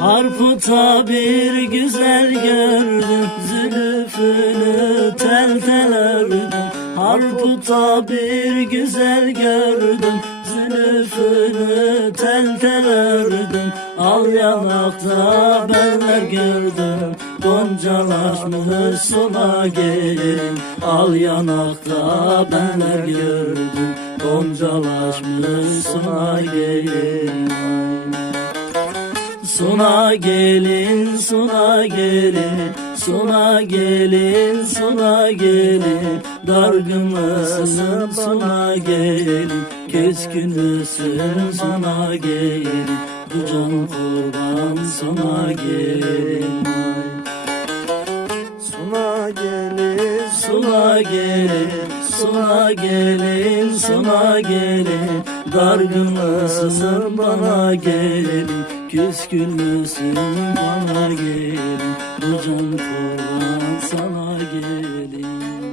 Harputa bir güzel gördüm Zülüfünü tel tel ördüm. Harputa bir güzel gördüm Zülüfünü tel tel ördüm. Al yanakta beller gördüm Goncalaşmış sona gelin Al yanakta beller gördüm Goncalaşmış sona gelin Suna gelin, suna gelin, suna gelin, suna gelin. Dargın mısın suna gelin, küskünüsün suna gelin. Bu can kurban suna gelin. Suna gelin Suna gelin, suna gelin, suna gelin. Dargın mısın bana gelin Küskün müsün bana gelin. Bu can kurban sana gelin.